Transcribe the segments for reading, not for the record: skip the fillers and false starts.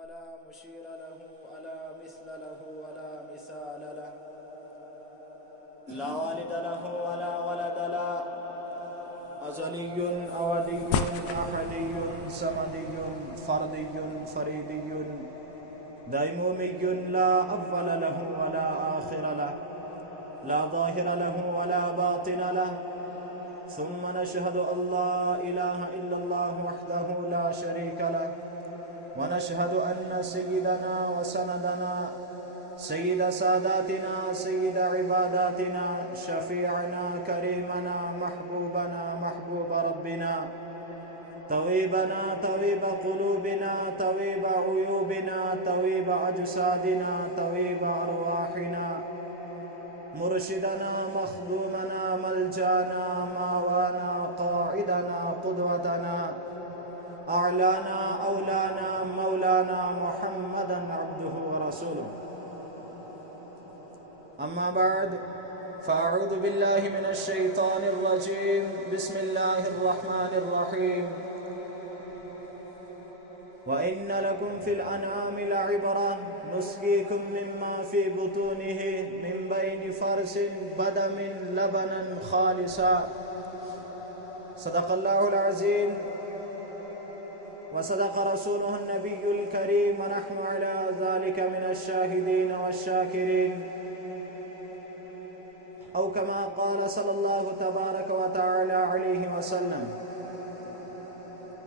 ولا مشير له ولا مثل له ولا مثال له، لا والد له ولا ولد له، أزلي أودي أحدي صمدي فردي فريدي ديمومي لا أول له ولا آخر له، لا ظاهر له ولا باطن له. ثم نشهد أن لا إله إلا الله وحده لا شريك له، ونشهد أن سيدنا وسندنا سيد ساداتنا سيد عباداتنا شفيعنا كريمنا محبوبنا محبوب ربنا طبيبنا طبيب قلوبنا طبيب عيوبنا طبيب أجسادنا طبيب أرواحنا مرشدنا مخدومنا ملجانا ماوانا قاعدنا قدوتنا أعلانا أولانا مولانا محمدا عبده ورسوله. أما بعد، فأعوذ بالله من الشيطان الرجيم. بسم الله الرحمن الرحيم. وإن لكم في الأنعام لعبرة نسقيكم مما في بطونه من بين فرث بدم لبنا خالصا. صدق الله العظيم وصدق رسوله النبي الكريم، ونحن على ذلك من الشاهدين والشاكرين، أو كما قال صلى الله تبارك وتعالى عليه وسلم.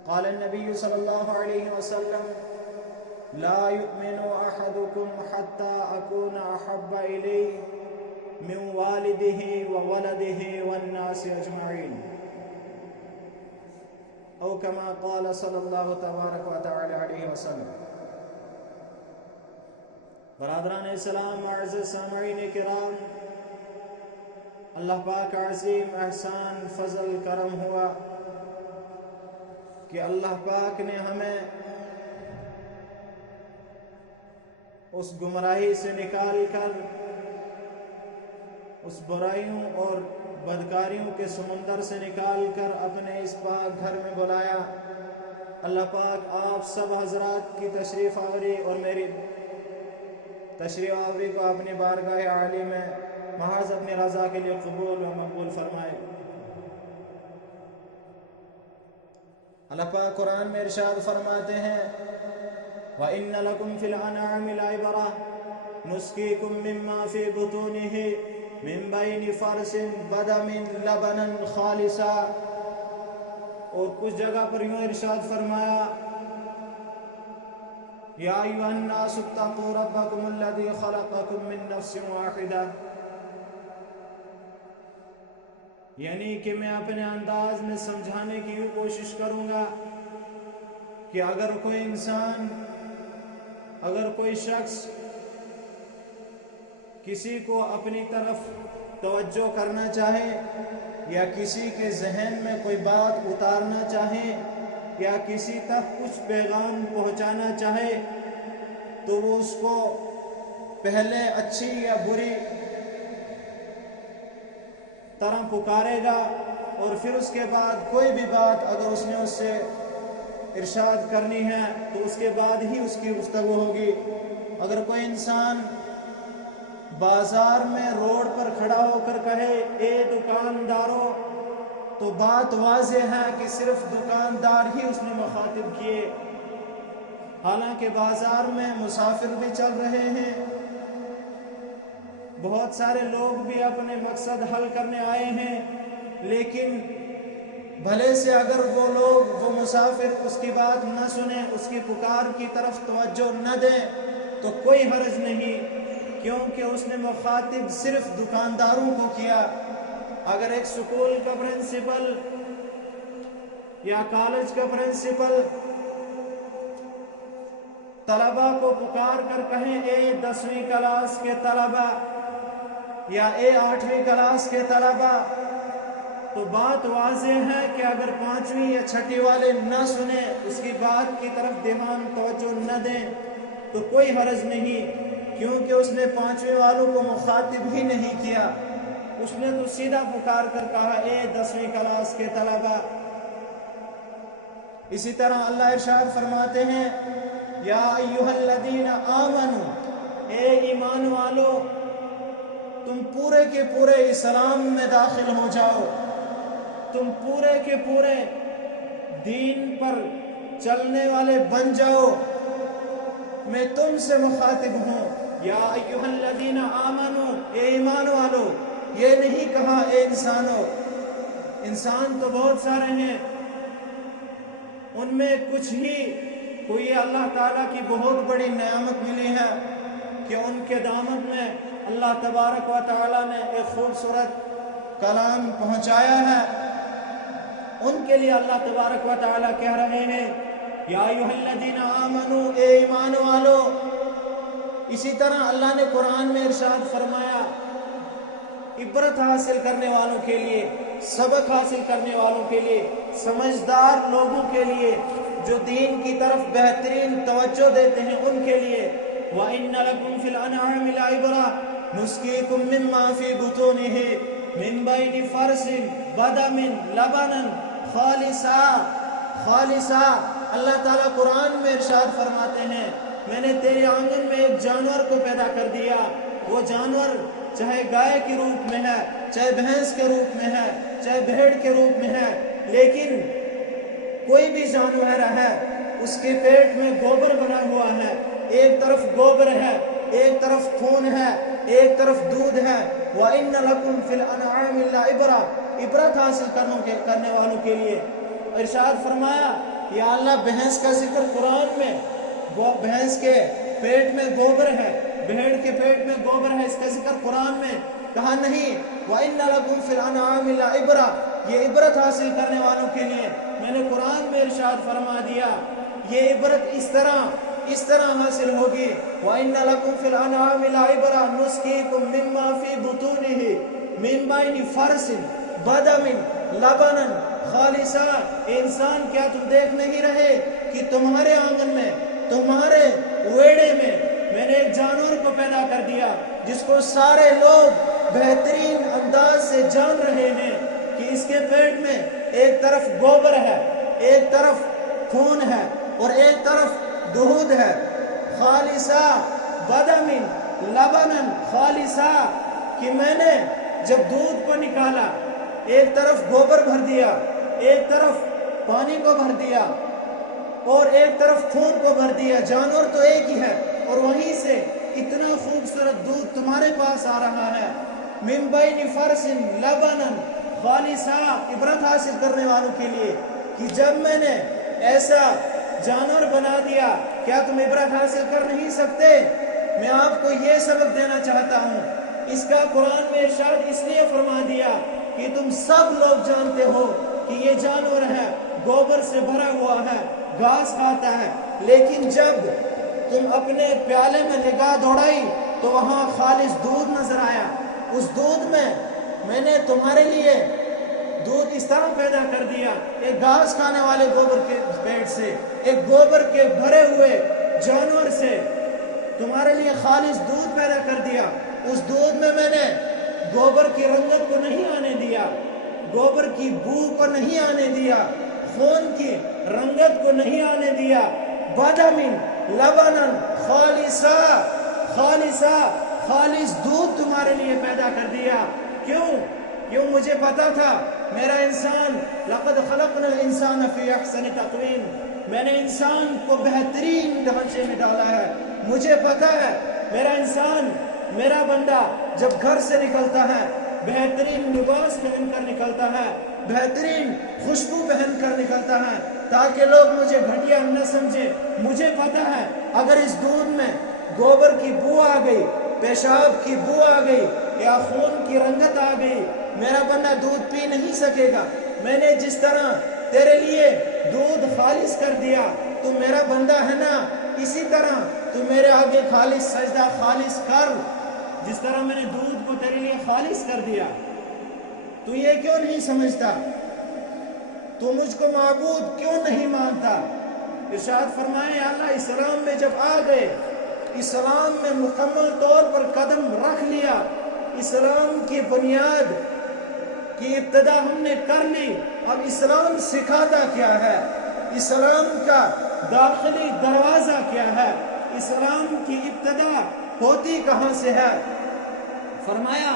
قال النبي صلى الله عليه وسلم: لا يؤمن أحدكم حتى أكون أحب إليه من والده وولده والناس أجمعين، أو كما قال صلی اللہ تبارک و تعالی علیہ وسلم. برادران اسلام، معزز سامعین کرام، اللہ پاک عظیم احسان فضل کرم ہوا کہ اللہ پاک نے ہمیں اس گمراہی سے نکال کر اس برائیوں اور بدکاریوں کے سمندر سے نکال کر اپنے اس پاک گھر میں بلایا. اللہ پاک آپ سب حضرات کی تشریف آوری اور میری تشریف آوری کو اپنی بارگاہ عالی میں محض اپنی رضا کے لیے قبول و مقبول فرمائے. اللہ پاک قرآن میں ارشاد فرماتے ہیں: وَإِنَّ لَكُمْ فِي الْأَنْعَامِ لَعِبْرَةً نُسْقِيكُم مِّمَّا فِي بُطُونِهِ من بین فرث بدم لبنا خالصا. اور کچھ جگہ پر یوں ارشاد فرمایا: یا ایھا الناس اتقوا ربکم الذی خلقکم من نفس واحدہ. یعنی کہ میں اپنے انداز میں سمجھانے کی یوں کوشش کروں گا کہ اگر کوئی انسان، اگر کوئی شخص کسی کو اپنی طرف توجہ کرنا چاہے یا کسی کے ذہن میں کوئی بات اتارنا چاہے یا کسی تک کچھ پیغام پہنچانا چاہے تو وہ اس کو پہلے اچھی یا بری طرح پکارے گا، اور پھر اس کے بعد کوئی بھی بات اگر اس نے اس سے ارشاد کرنی ہے تو اس کے بعد ہی اس کی گفتگو ہوگی. اگر کوئی انسان بازار میں روڈ پر کھڑا ہو کر کہے اے دکانداروں، تو بات واضح ہے کہ صرف دکاندار ہی اس نے مخاطب کیے، حالانکہ بازار میں مسافر بھی چل رہے ہیں، بہت سارے لوگ بھی اپنے مقصد حل کرنے آئے ہیں، لیکن بھلے سے اگر وہ لوگ، وہ مسافر اس کی بات نہ سنیں، اس کی پکار کی طرف توجہ نہ دیں تو کوئی حرج نہیں، کیونکہ اس نے مخاطب صرف دکانداروں کو کیا. اگر ایک سکول کا پرنسپل یا کالج کا پرنسپل طلبہ کو پکار کر کہیں اے 10ویں کلاس کے طلبہ یا اے 8ویں کلاس کے طلبہ، تو بات واضح ہے کہ اگر 5ویں یا 6ٹھی والے نہ سنیں، اس کی بات کی طرف دھیان توجہ نہ دیں تو کوئی حرج نہیں، کیونکہ اس نے 5ویں والوں کو مخاطب ہی نہیں کیا، اس نے تو سیدھا پکار کر کہا اے 10ویں کلاس کے طلبہ. اسی طرح اللہ ارشاد فرماتے ہیں یا ایھا الذین آمنو، اے ایمان والو تم پورے کے پورے اسلام میں داخل ہو جاؤ، تم پورے کے پورے دین پر چلنے والے بن جاؤ۔ میں تم سے مخاطب ہوں، یا ایھا الذین آمنو، اے ایمان والو، یہ نہیں کہا اے انسانو۔ انسان تو بہت سارے ہیں، ان میں کچھ ہی کوئی اللہ تعالیٰ کی بہت بڑی نعمت ملی ہے کہ ان کے دامن میں اللہ تبارک و تعالیٰ نے ایک خوبصورت کلام پہنچایا ہے۔ ان کے لیے اللہ تبارک و تعالیٰ کہہ رہے ہیں یا ایھا الذین آمنو، اے ایمان والو۔ اسی طرح اللہ نے قرآن میں ارشاد فرمایا عبرت حاصل کرنے والوں کے لیے، سبق حاصل کرنے والوں کے لیے، سمجھدار لوگوں کے لیے جو دین کی طرف بہترین توجہ دیتے ہیں، ان کے لیے وَإِنَّ لَكُمْ فِي الْأَنْعَامِ لَعِبْرَةً نُسْقِيكُم مِّمَّا فِي بُطُونِهِ مِن بَيْنِ فَرْثٍ وَدَمٍ لَبَنًا خالصا۔ اللہ تعالیٰ قرآن میں ارشاد فرماتے ہیں میں نے تیرے آنگن میں ایک جانور کو پیدا کر دیا، وہ جانور چاہے گائے کے روپ میں ہے، چاہے بھینس کے روپ میں ہے، چاہے بھیڑ کے روپ میں ہے، لیکن کوئی بھی جانور ہے اس کے پیٹ میں گوبر بنا ہوا ہے، ایک طرف گوبر ہے، ایک طرف خون ہے، ایک طرف دودھ ہے۔ وَإِنَّ لَكُمْ فِي الْأَنْعَامِ لَعِبْرَةً، عبرت حاصل کرنے والوں کے لیے۔ ارشاد فرمایا یا اللہ بھینس کا ذکر قرآن میں، بھینس کے پیٹ میں گوبر ہے، بھیڑ کے پیٹ میں گوبر ہے، اس کا ذکر قرآن میں کہا نہیں۔ وَإِنَّ لَكُمْ فِي الْأَنْعَامِ لَعِبْرَةً، یہ عبرت حاصل کرنے والوں کے لیے میں نے قرآن میں ارشاد فرما دیا۔ یہ عبرت اس طرح حاصل ہوگی وَإِنَّ لَكُمْ فِي الْأَنْعَامِ لَعِبْرَةً نُسْقِيكُم مِّمَّا فِي بُطُونِهِ مِن بَيْنِ فَرْثٍ وَدَمٍ لَبَنًا خالصا۔ انسان کیا تم دیکھ نہیں رہے کہ تمہارے آنگن میں، تمہارے ویڑے میں میں نے ایک جانور کو پیدا کر دیا جس کو سارے لوگ بہترین انداز سے جان رہے ہیں کہ اس کے پیٹ میں ایک طرف گوبر ہے، ایک طرف خون ہے اور ایک طرف دودھ ہے۔ خالصا بدم لبنن خالصا، کہ میں نے جب دودھ کو نکالا ایک طرف گوبر بھر دیا، ایک طرف پانی کو بھر دیا اور ایک طرف خون کو بھر دیا، جانور تو ایک ہی ہے اور وہیں سے اتنا خوبصورت دودھ تمہارے پاس آ رہا ہے۔ من بین فرث لبنا خالصا، عبرت حاصل کرنے والوں کے لیے کہ جب میں نے ایسا جانور بنا دیا، کیا تم عبرت حاصل کر نہیں سکتے؟ میں آپ کو یہ سبق دینا چاہتا ہوں، اس کا قرآن میں ارشاد اس لیے فرما دیا کہ تم سب لوگ جانتے ہو کہ یہ جانور ہے، گوبر سے بھرا ہوا ہے، گھاس کھاتا ہے، لیکن جب تم اپنے پیالے میں نگاہ دوڑائی تو وہاں خالص دودھ نظر آیا۔ اس دودھ میں نے تمہارے لیے دودھ اس طرح پیدا کر دیا، ایک گھاس کھانے والے گوبر کے پیٹ سے، ایک گوبر کے بھرے ہوئے جانور سے تمہارے لیے خالص دودھ پیدا کر دیا۔ اس دودھ میں نے گوبر کی رنگت کو نہیں آنے دیا، گوبر کی بو کو نہیں آنے دیا، خون کی رنگت کو نہیں آنے دیا۔ بدمن لبنا خالصا، خالص دودھ تمہارے لیے پیدا کر دیا۔ کیوں مجھے پتا تھا میرا انسان، لقد خلقنا الانسان فی احسن تقویم، میں نے انسان کو بہترین ڈھانچے میں ڈالا ہے۔ مجھے پتا ہے میرا انسان، میرا بندہ جب گھر سے نکلتا ہے بہترین لباس پہن کر نکلتا ہے، بہترین خوشبو پہن کر نکلتا ہے تاکہ لوگ مجھے گھٹیا نہ سمجھے۔ مجھے پتا ہے اگر اس دودھ میں گوبر کی بو آ گئی، پیشاب کی بو آ گئی یا خون کی رنگت آ گئی، میرا بندہ دودھ پی نہیں سکے گا۔ میں نے جس طرح تیرے لیے دودھ خالص کر دیا، تو میرا بندہ ہے نا، اسی طرح تو میرے آگے خالص سجدہ خالص کر، جس طرح میں نے دودھ کو تیرے لیے خالص کر دیا۔ تو یہ کیوں نہیں سمجھتا؟ تو مجھ کو معبود کیوں نہیں مانتا؟ ارشاد فرمائے اللہ اسلام میں جب آ گئے، اسلام میں مکمل طور پر قدم رکھ لیا، اسلام کی بنیاد کی ابتدا ہم نے کر لی، اب اسلام سکھاتا کیا ہے؟ اسلام کا داخلی دروازہ کیا ہے، اسلام کی ابتدا ہوتی کہاں سے ہے؟ فرمایا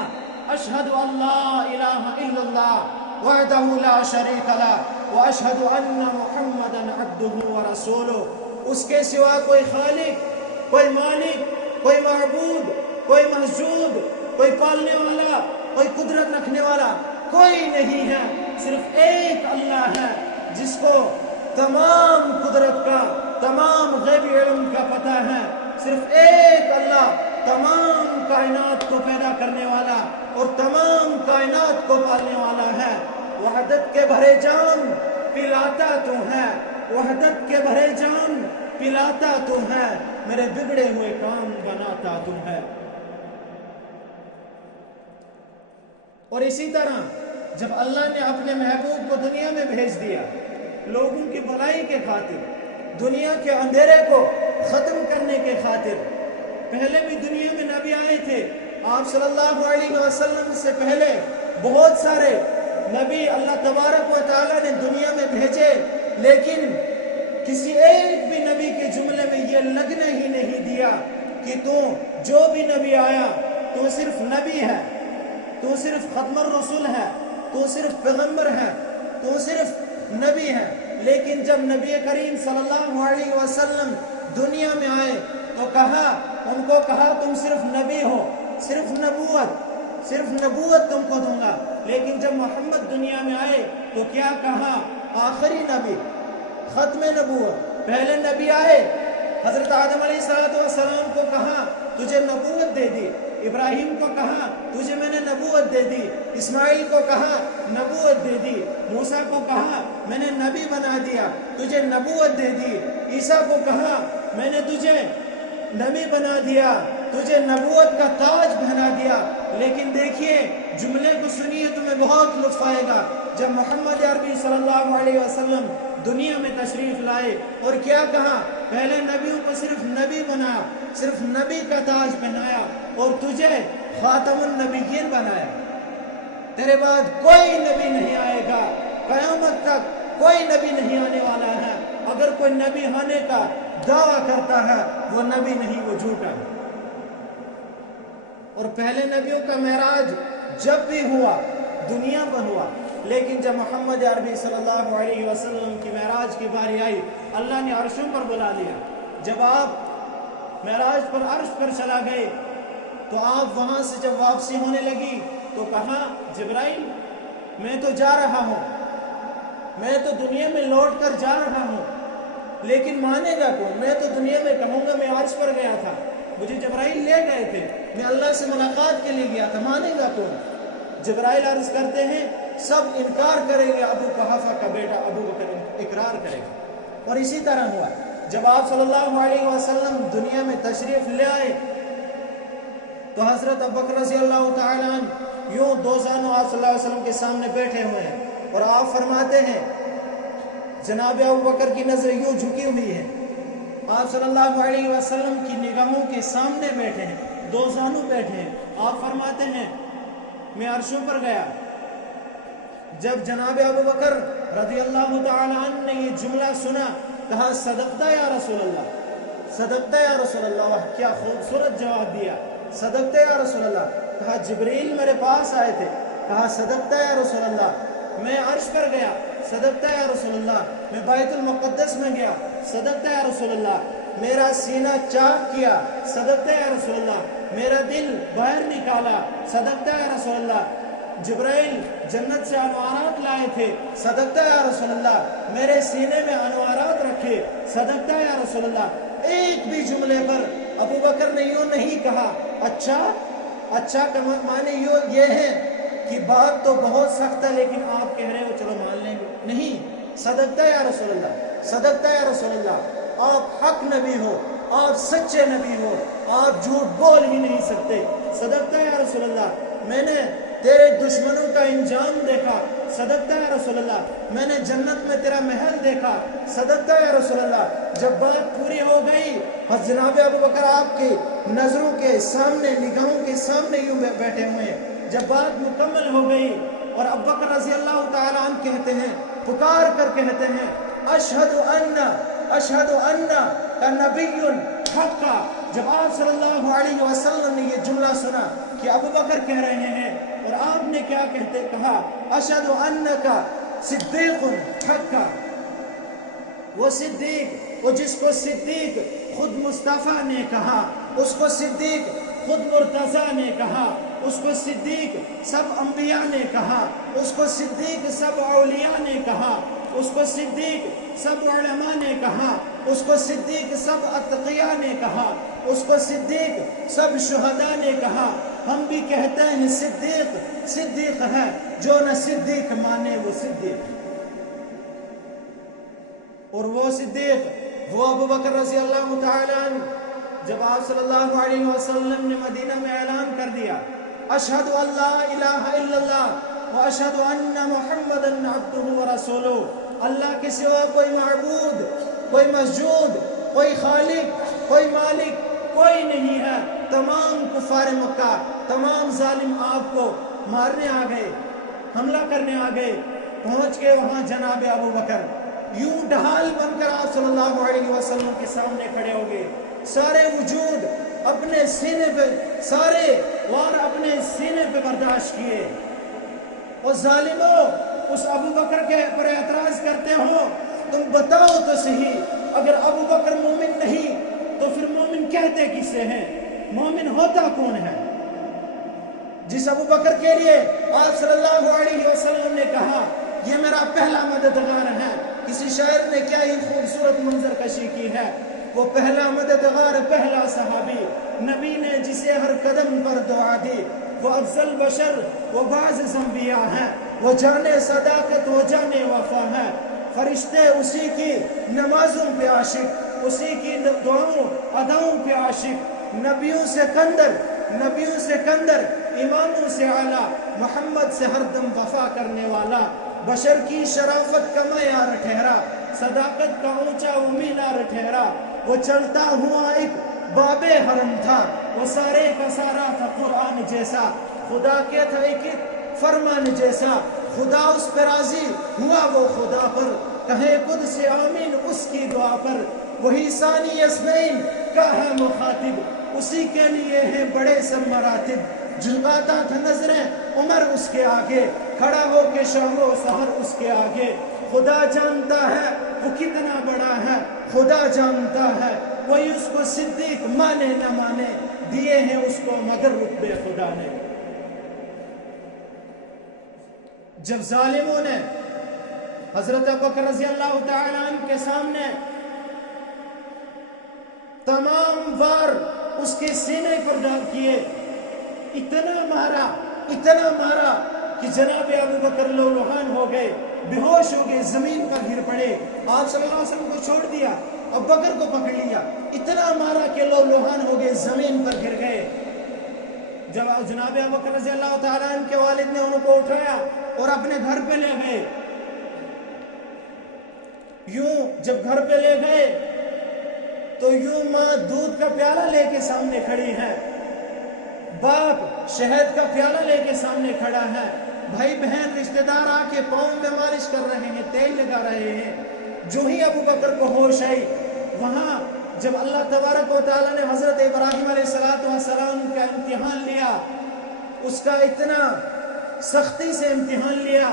اشہد ان لا الہ الا اللہ وحدہ لا شریک لہ واشہد ان محمدا عبدہ ورسولہ، اس کے سوا کوئی خالق، کوئی مالک، کوئی معبود، کوئی مسجود، کوئی پالنے والا، کوئی قدرت رکھنے والا کوئی نہیں ہے، صرف ایک اللہ ہے جس کو تمام قدرت کا، تمام غیبی علم کا پتہ ہے۔ صرف ایک اللہ تمام کائنات کو پیدا کرنے والا اور تمام کائنات کو پالنے والا ہے۔ وحدت کے بھرے جام پلاتا تو ہے، وحدت کے بھرے جام پلاتا تو ہے، میرے بگڑے ہوئے کام بناتا تو ہے۔ اور اسی طرح جب اللہ نے اپنے محبوب کو دنیا میں بھیج دیا لوگوں کی بھلائی کے خاطر، دنیا کے اندھیرے کو ختم کرنے کے خاطر، پہلے بھی دنیا میں نبی آئے تھے، آپ صلی اللہ علیہ وسلم سے پہلے بہت سارے نبی اللہ تبارک و تعالیٰ نے دنیا میں بھیجے، لیکن کسی ایک بھی نبی کے جملے میں یہ لگنے ہی نہیں دیا کہ تو جو بھی نبی آیا تو صرف نبی ہے، تو صرف ختم الرسول ہے، تو صرف پیغمبر ہے، تو صرف نبی ہے۔ لیکن جب نبی کریم صلی اللہ علیہ وسلم دنیا میں آئے تو ان کو کہا تم صرف نبی ہو، صرف نبوت تم کو دوں گا۔ لیکن جب محمد دنیا میں آئے تو کیا کہا؟ آخری نبی، ختم نبوت۔ پہلے نبی آئے، حضرت آدم علیہ السلام کو کہا تجھے نبوت دے دی، ابراہیم کو کہا تجھے میں نے نبوت دے دی، اسماعیل کو کہا نبوت دے دی، موسیٰ کو کہا میں نے نبی بنا دیا تجھے نبوت دے دی، عیسیٰ کو کہا میں نے تجھے نبی بنا دیا، تجھے نبوت کا تاج پہنا دیا۔ لیکن دیکھیے جملے کو سنیے تمہیں بہت لطف آئے گا، جب محمد عربی صلی اللہ علیہ وسلم دنیا میں تشریف لائے اور کیا کہا؟ پہلے نبیوں کو صرف نبی بنا، صرف نبی کا تاج پہنایا اور تجھے خاتم النبیین بنایا۔ تیرے بعد کوئی نبی نہیں آئے گا، قیامت تک کوئی نبی نہیں آنے والا ہے۔ اگر کوئی نبی آنے کا دعویٰ کرتا ہے وہ نبی نہیں، وہ جھوٹا ہے۔ اور پہلے نبیوں کا معراج جب بھی ہوا دنیا پر ہوا، لیکن جب محمد عربی صلی اللہ علیہ وسلم کی معراج کی باری آئی اللہ نے عرشوں پر بلا لیا۔ جب آپ معراج پر عرش پر چلا گئے تو آپ وہاں سے جب واپسی ہونے لگی تو کہا جبرائیل میں تو جا رہا ہوں، میں تو دنیا میں لوٹ کر جا رہا ہوں، لیکن مانے گا کون؟ میں تو دنیا میں کہوں گا میں عرش پر گیا تھا، مجھے جبرائیل لے گئے تھے، میں اللہ سے ملاقات کے لیے گیا تھا، مانے گا کون؟ جبرائیل عرض کرتے ہیں سب انکار کریں گے، ابو قحافہ کا بیٹا ابو بکر اقرار کرے گا۔ اور اسی طرح ہوا جب آپ صلی اللہ علیہ وسلم دنیا میں تشریف لے آئے تو حضرت ابو بکر رضی اللہ تعالیٰ عنہ یوں دو زانوں آپ صلی اللہ علیہ وسلم کے سامنے بیٹھے ہوئے ہیں اور آپ فرماتے ہیں، جناب ابو بکر کی نظر یوں جھکی ہوئی ہے، آپ صلی اللہ علیہ وسلم کی نگاہوں کے سامنے بیٹھے ہیں، دو زانوں بیٹھے ہیں، آپ فرماتے ہیں میں عرشوں پر گیا۔ جب جناب ابو بکر رضی اللہ تعالی عنہ نے یہ جملہ سنا کہا صدقتا یا رسول اللہ، صدقتا یا رسول اللہ، واہ کیا خوبصورت جواب دیا، صدقتا یا رسول اللہ۔ کہا جبریل میرے پاس آئے تھے، کہا صدقتا یا رسول اللہ، میں عرش پر گیا، صدقتا یا رسول اللہ، میں بیت المقدس میں گیا، صدقتا یا رسول اللہ، میرا سینہ چاک کیا، صدقتا یا رسول اللہ، میرا دل باہر نکالا، صدقتا یا رسول اللہ، جبرائیل جنت سے انوارات لائے تھے، صدقتا یا رسول اللہ، میرے سینے میں انوارات رکھے، صدقتا یا رسول اللہ۔ ایک بھی جملے پر ابو بکر نے یوں نہیں کہا اچھا کا معنی یہ ہے کہ بات تو بہت سخت ہے لیکن آپ کہہ رہے ہو چلو مان لیں گے، نہیں، صدقتا یا رسول اللہ، صدقتا یا رسول اللہ، آپ حق نبی ہو، آپ سچے نبی ہو، آپ جھوٹ بول ہی نہیں سکتے، صدقتا یا رسول اللہ، میں نے تیرے دشمنوں کا انجام دیکھا، صدقتا یا رسول اللہ، میں نے جنت میں تیرا محل دیکھا، صدقتا یا رسول اللہ۔ جب بات پوری ہو گئی جناب ابو بکر آپ کی نظروں کے سامنے، نگاہوں کے سامنے یوں بیٹھے ہوئے ہیں، جب بات مکمل ہو گئی اور ابو بکر رضی اللہ تعالیٰ عنہ کہتے ہیں، پکار کر کہتے ہیں اشہد ان کا نبی حقا. جب آپ صلی اللہ علیہ وسلم نے یہ جملہ سنا کہ ابو بکر کہہ رہے ہیں اور آپ نے کیا کہا اشہد انکا صدیق حقا. وہ صدیق، وہ جس کو صدیق خود مصطفیٰ نے کہا، اس کو صدیق خود مرتضیٰ نے کہا، اس کو صدیق سب انبیاء نے کہا، اس کو صدیق سب اولیاء نے کہا، اس کو صدیق سب علماء نے کہا، اس کو صدیق سب اتقیاء نے کہا، اس کو صدیق سب شہداء نے کہا. ہم بھی کہتے ہیں صدیق ہے، جو نہ صدیق مانے وہ صدیق. اور وہ صدیق وہ ابو بکر رضی اللہ تعالیٰ عنہ، جب آپ صلی اللہ علیہ وسلم نے مدینہ میں اعلان کر دیا اشہد ان لا الہ الا اللہ و اشہد ان محمدا عبدہ و رسولہ، اللہ کے سوا کوئی معبود، کوئی مسجود، کوئی خالق، کوئی مالک کوئی نہیں ہے. تمام کفار مکہ، تمام ظالم آپ کو مارنے آ گئے، حملہ کرنے آ گئے. پہنچ کے وہاں جناب ابو بکر یوں ڈھال بن کر آپ صلی اللہ علیہ وسلم کے سامنے کھڑے ہو گئے. سارے وجود اپنے سینے پہ، سارے وار اپنے سینے پہ برداشت کیے. اور ظالموں، اس ابو بکر کے پر اعتراض کرتے ہو، تم بتاؤ تو صحیح، اگر ابو بکر مومن نہیں تو پھر مومن کہتے کسے ہیں؟ مومن ہوتا کون ہے؟ جس ابو بکر کے لیے آپ صلی اللہ علیہ وسلم نے کہا یہ میرا پہلا مددگار ہے. کسی شاعر نے کیا ہی خوبصورت منظر کشی کی ہے. وہ پہلا مددگار، پہلا صحابی، نبی نے جسے ہر قدم پر دعا دی. وہ افضل بشر، وہ باعث انبیاء ہیں، وہ جانے صداقت، وہ جانے وفا ہے. فرشتے اسی کی نمازوں پہ عاشق، اسی کی دعاؤں اداؤں پہ عاشق. نبیوں سے کندر، اماموں سے اعلیٰ، محمد سے ہر دم وفا کرنے والا. بشر کی شرافت کا معیار ٹھہرا، صداقت کا اونچا و مینار ٹھہرا. وہ چلتا ہوا ایک باب حرم تھا، وہ سارے کا سارا تھا قرآن جیسا. خدا کے تھا ایک فرمان جیسا. خدا اس پہ راضی ہوا، وہ خدا پر کہے قدس آمین اس کی دعا پر. وہی ثانی اسمین کا ہے مخاطب، اسی کے لیے ہیں بڑے سب مراتب. جھکاتا تھا نظریں عمر اس کے آگے، کھڑا ہو کے شہر و سحر اس کے آگے. خدا جانتا ہے وہ کتنا بڑا ہے، خدا جانتا ہے کوئی اس کو صدیق مانے نہ مانے، دیے ہیں اس کو مگر رتبے خدا نے. جب ظالموں نے حضرت ابوبکر رضی اللہ تعالیٰ عنہ کے سامنے تمام وار اس کے سینے پر ڈال کیے، اتنا مارا کہ جناب ابو بکر لہوحان ہو گئے، بے ہوش ہو گئے، زمین پر گر پڑے. آپ صلی اللہ علیہ وسلم کو چھوڑ دیا، ابو بکر کو پکڑ لیا، اتنا مارا کہ لہوحان ہو گئے، زمین پر گر گئے. جب جناب ابو بکر رضی اللہ تعالیٰ عنہ کے والد نے ان کو اٹھایا اور اپنے گھر پہ لے گئے. یوں جب گھر پہ لے گئے تو یوں ماں دودھ کا پیالہ لے کے سامنے کھڑی ہے، باپ شہد کا پیالہ لے کے سامنے کھڑا ہے، بھائی بہن رشتہ دار آ کے پاؤں میں مالش کر رہے ہیں، تیل لگا رہے ہیں. جو ہی ابو بکر کو ہوش آئی، وہاں جب اللہ تبارک و تعالیٰ نے حضرت ابراہیم علیہ السلام کا امتحان لیا، اس کا اتنا سختی سے امتحان لیا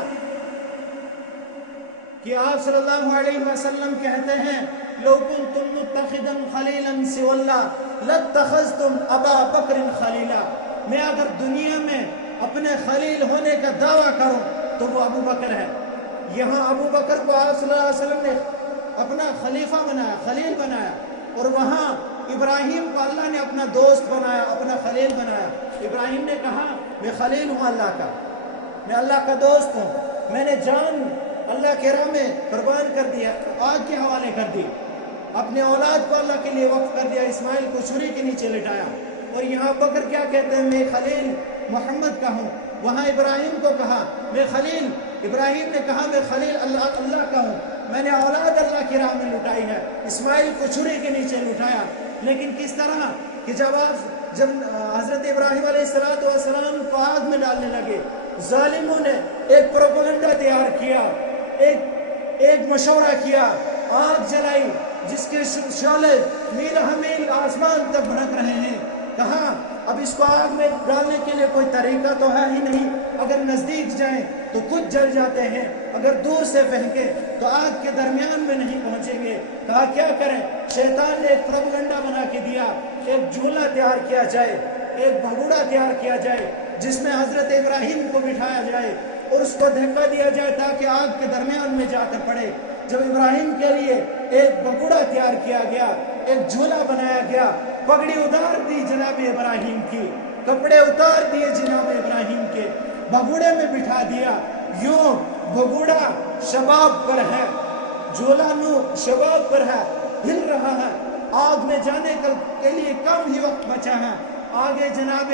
کہ آپ صلی اللہ علیہ وسلم کہتے ہیں لو کنتم متخذا خلیلا سوى اللہ لاتخذتم ابا بکر خلیلا. میں اگر دنیا میں اپنے خلیل ہونے کا دعویٰ کروں تو وہ ابو بکر ہے. یہاں ابو بکر کو آپ صلی اللہ علیہ وسلم نے اپنا خلیفہ بنایا، خلیل بنایا، اور وہاں ابراہیم کو اللہ نے اپنا دوست بنایا، اپنا خلیل بنایا. ابراہیم نے کہا میں خلیل ہوں اللہ کا، میں اللہ کا دوست ہوں، میں نے جان اللہ کے راہ میں قربان کر دیا، آگ کے حوالے کر دی، اپنے اولاد کو اللہ کے لیے وقف کر دیا، اسماعیل کو چھری کے نیچے لٹایا. اور یہاں بکر کیا کہتے ہیں میں خلیل محمد کا ہوں. وہاں ابراہیم کو کہا میں خلیل، ابراہیم نے کہا میں خلیل اللہ کا ہوں، میں نے اولاد اللہ کی راہ میں لٹائی ہے. اسماعیل کو چھری کے نیچے لٹایا. لیکن کس طرح کہ جب حضرت ابراہیم علیہ السلام کو آگ میں ڈالنے لگے، ظالموں نے ایک پروپیگنڈا تیار کیا، ایک ایک مشورہ کیا، آگ جلائی جس کے شعلے میل ہمیل آسمان تک بھڑک رہے ہیں. کہا اب اس کو آگ میں ڈالنے کے لیے کوئی طریقہ تو ہے ہی نہیں، اگر نزدیک جائیں تو کچھ جل جاتے ہیں، اگر دور سے پھینکیں تو آگ کے درمیان میں نہیں پہنچیں گے. کہا کیا کریں؟ شیطان نے ایک پروپیگنڈا بنا کے دیا، ایک جھولا تیار کیا جائے، ایک بھگوڑا تیار کیا جائے جس میں حضرت ابراہیم کو بٹھایا جائے اور اس کو دھکا دیا جائے تاکہ آگ کے درمیان میں جا کر پڑے. جب ابراہیم کے لیے ایک بھگوڑا تیار کیا گیا، ایک جھولا بنایا گیا، پگڑی اتار دی جناب ابراہیم کی، کپڑے اتار دیے جناب ابراہیم کے، بھگوڑے میں بٹھا دیا. یوں بھگوڑا شباب پر ہے، جھولا نو شباب پر ہے، ہل رہا ہے، آگ میں جانے کے لیے کم ہی وقت بچا ہے. آگے جناب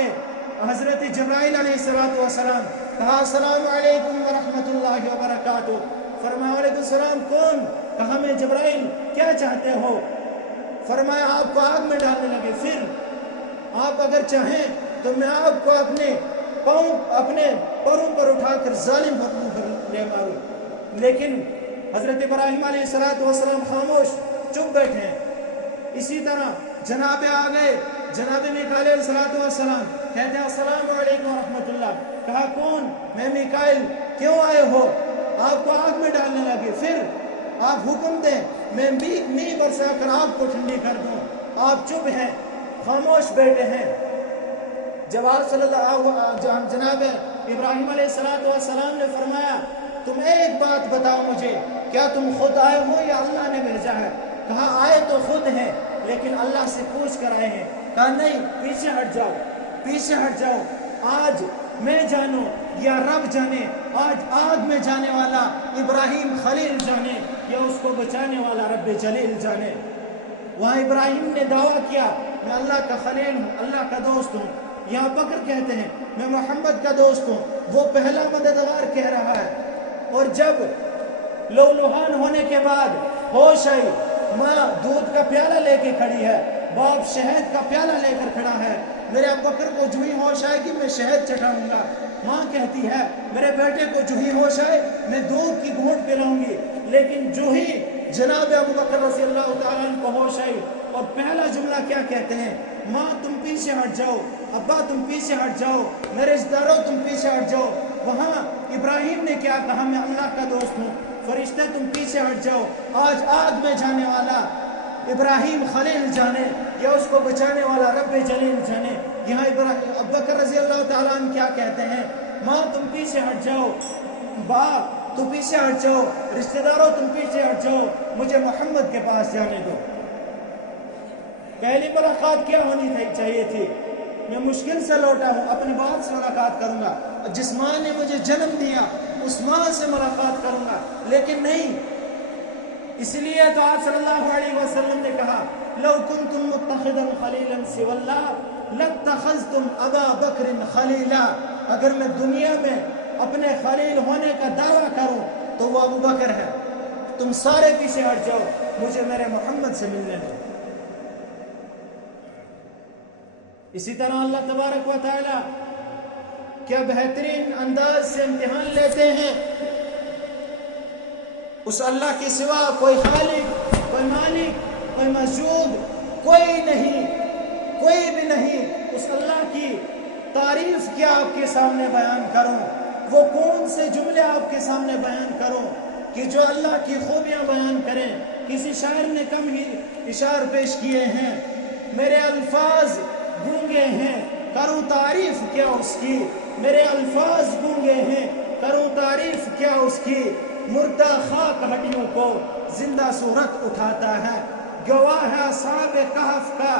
حضرت جبرائیل علیہ السلام کہا السلام علیکم ورحمۃ اللہ وبرکاتہ. فرمایا علیکم السلام. کون؟ کہا میں جبرائیل. کیا چاہتے ہو؟ فرمایا آپ کو آگ میں ڈالنے لگے. پھر آپ اگر چاہیں تو میں آپ کو اپنے پروں پر اٹھا کر ظالم حکم پر لے ماروں. لیکن حضرت ابراہیم علیہ السلام خاموش چپ بیٹھے ہیں. اسی طرح جناب آ گئے جناب میکائیل علیہ السلام، کہتے ہیں السلام علیکم ورحمۃ اللہ. کہا کون؟ میں میکائیل. کیوں آئے ہو؟ آپ کو آگ میں ڈالنے لگے. پھر آپ حکم دیں میں می برسا کر آگ کو ٹھنڈی کر دوں. آپ چپ ہیں، خاموش بیٹھے ہیں. جواب جناب ابراہیم علیہ السلام نے فرمایا تم ایک بات بتاؤ مجھے، کیا تم خود آئے ہو یا اللہ نے بھیجا ہے؟ کہا آئے تو خود ہیں لیکن اللہ سے پوچھ کر آئے ہیں. کہا نہیں، پیچھے ہٹ جاؤ، پیچھے ہٹ جاؤ. آج میں جانوں یا رب جانے، آج آگ میں جانے والا ابراہیم خلیل جانے یا اس کو بچانے والا رب جلیل جانے. وہاں ابراہیم نے دعویٰ کیا میں اللہ کا خلیل ہوں، اللہ کا دوست ہوں. یہاں بکر کہتے ہیں میں محمد کا دوست ہوں. وہ پہلا مددگار کہہ رہا ہے. اور جب لولوہان ہونے کے بعد ہوش آئی، ماں دودھ کا پیالہ لے کے کھڑی ہے، باپ شہد کا پیالہ لے کر کھڑا ہے. میرے ابو بکر کو جو ہی ہوش آئے گی میں شہد چٹاؤں گا. ماں کہتی ہے میرے بیٹے کو جو ہی ہوش آئے میں دودھ کی گھونٹ پلاؤں گی. لیکن جو ہی جناب ابو بکر رضی اللہ تعالیٰ عنہ کو ہوش آئی اور پہلا جملہ کیا کہتے ہیں؟ ماں تم پیچھے ہٹ جاؤ، ابا تم پیچھے ہٹ جاؤ، میرے رشتہ داروں تم پیچھے ہٹ جاؤ. وہاں ابراہیم نے کیا کہا؟ میں اللہ کا دوست ہوں. فرشتے تم پیچھے ہٹ جاؤ. آج آگ میں جانے والا ابراہیم خلیل جانے یا اس کو بچانے والا رب جلیل جانے. یہاں ابو بکر رضی اللہ تعالیٰ عنہ کیا کہتے ہیں؟ ماں تم پیچھے ہٹ جاؤ، باپ تم پیچھے ہٹ جاؤ، رشتہ داروں تم پیچھے ہٹ جاؤ، مجھے محمد کے پاس جانے دو. پہلی ملاقات کیا ہونی چاہیے تھی؟ میں مشکل سے لوٹا ہوں، اپنی باپ سے ملاقات کروں گا، جس ماں نے مجھے جنم دیا اس ماں سے ملاقات کروں گا. لیکن نہیں. اس لیے تو آپ صلی اللہ علیہ وسلم نے کہا لو کنتم متخذا خلیلا سوى اللہ لاتخذتم ابا بکر خلیلا. اگر میں دنیا میں اپنے خلیل ہونے کا دعویٰ کروں تو وہ ابو بکر ہے. تم سارے پیچھے ہٹ جاؤ، مجھے میرے محمد سے ملنے دو. اسی طرح اللہ تبارک و تعالی کیا بہترین انداز سے امتحان لیتے ہیں. اس اللہ کے سوا کوئی خالق، کوئی مالک، کوئی مسجود کوئی نہیں، کوئی بھی نہیں. اس اللہ کی تعریف کیا آپ کے سامنے بیان کروں؟ وہ کون سے جملے آپ کے سامنے بیان کروں کہ جو اللہ کی خوبیاں بیان کریں؟ کسی شاعر نے کم ہی اشعار پیش کیے ہیں. میرے الفاظ گونگے ہیں کروں تعریف کیا اس کی، میرے الفاظ گونگے ہیں کروں تعریف کیا اس کی. مردہ خاک ہڈیوں کو زندہ صورت اٹھاتا ہے. گواہ ہے اصحاب کہف کا،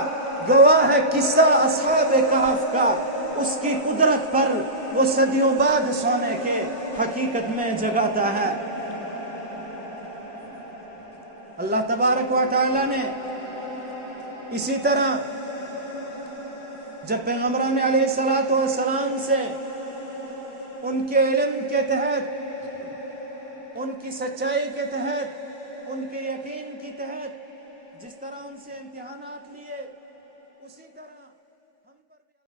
گواہ ہے قصہ اصحاب کہف کا. اس کی قدرت پر وہ صدیوں بعد سونے کے حقیقت میں جگاتا ہے. اللہ تبارک و تعالی نے اسی طرح جب پیغمبران علیہ السلام سے ان کے علم کے تحت، ان کی سچائی کے تحت، ان کے یقین کی تحت جس طرح ان سے امتحانات لیے، اسی طرح